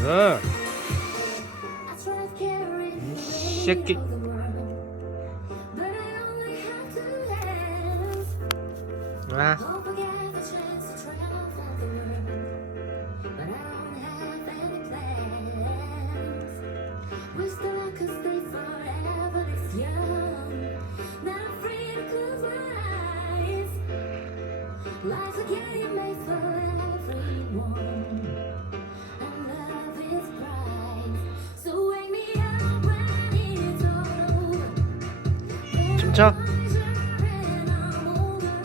굿. 이 새끼. 아. Life's a game made for everyone, and love is bright. So wake me up when it's all over. 춤춰. And I'm older.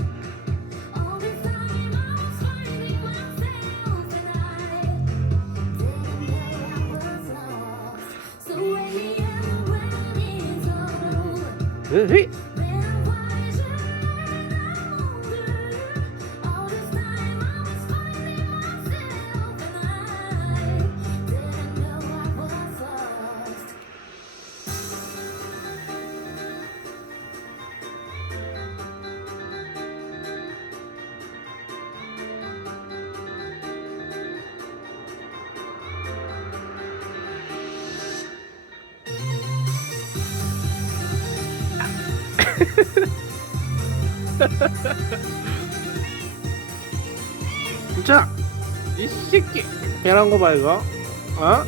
All this time I was finding myself, and I didn't know I was lost. So wake me up when it's all over. 으이. 자, 이 새끼. 배란 거 봐 이거. 어?